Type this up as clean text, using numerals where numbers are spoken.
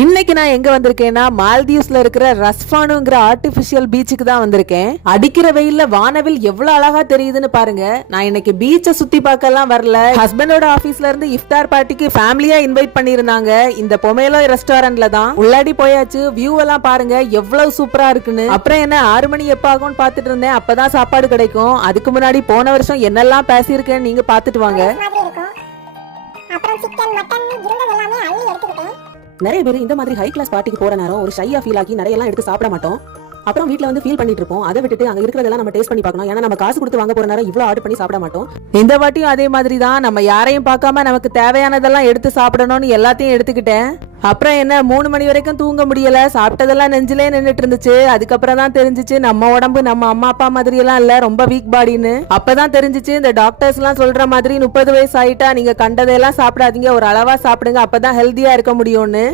இன்னைக்கு நான் எங்க வந்திருக்கேன்னா மால்தீவ்ஸ்ல இருக்கிற ரஸ்பானுங்கிற ஆர்டிபிஷியல் பீச்சுக்கு தான் வந்திருக்கேன். அடிக்கிற வெயில்ல வானவில் எவ்வளவு அழகா தெரியுதுன்னு பாருங்க. நான் இன்னைக்கு பீச்சை சுத்தி பார்க்கலாம் வரல. ஹஸ்பண்டோட ஆபீஸ்ல இருந்து இஃப்தார் பார்ட்டிக்கு ஃபேமிலியா இன்வைட் பண்ணிருந்தாங்க. இந்த பொமேலோ ரெஸ்டாரண்ட்ல தான். உள்ளாடி போயாச்சு. வியூ எல்லாம் பாருங்க எவ்வளவு சூப்பரா இருக்குன்னு. அப்புறம் என்ன 6 மணி எப்ப ஆகும்னு பாத்துட்டு இருந்தேன். அப்பதான் சாப்பாடு கிடைக்கும். அதுக்கு முன்னாடி போன வருஷம் என்னெல்லாம் பேசியிருக்கேன்னு நீங்க பாத்துட்டு வாங்க. நிறைய பேர் இந்த மாதிரி ஹை கிளாஸ் பார்ட்டிக்கு போற நேரம் ஒரு ஷையா ஃபீல் ஆகி நிறைய எல்லாம் எடுத்து சாப்பிட மாட்டோம். அப்புறம் வீட்ல வந்து ஃபீல் பண்ணிட்டு இருப்போம். அதை விட்டுட்டு அங்க இருக்கிறதெல்லாம் நம்ம டேஸ்ட் பண்ணி பார்க்கணும். ஏன்னா நம்ம காசு கொடுத்து வாங்க போற நேரம் இவ்வளவு ஆர்டர் பண்ணி சாப்பிட மாட்டோம். இந்த வாட்டியும் அதே மாதிரி தான். நம்ம யாரையும் பார்க்காம நமக்கு தேவையானதெல்லாம் எடுத்து சாப்பிடணும்னு எல்லாத்தையும் எடுத்துக்கிட்டேன். அப்புறம் என்ன 3 மணி வரைக்கும் தூங்க முடியல. சாப்பிட்டதெல்லாம் நெஞ்சிலே நின்னுட்டு இருந்துச்சு. அதுக்கப்புறம் தான் தெரிஞ்சிச்சு நம்ம உடம்பு நம்ம அம்மா அப்பா மாதிரி எல்லாம் இல்ல, ரொம்ப வீக் பாடின்னு. அப்பதான் தெரிஞ்சிச்சு இந்த டாக்டர்ஸ் எல்லாம் சொல்ற மாதிரி 30 வயசு ஆயிட்டா நீங்க கண்டதையெல்லாம் சாப்பிடாதீங்க, ஒரு அளவா சாப்பிடுங்க, அப்பதான் ஹெல்தியா இருக்க முடியும்னு.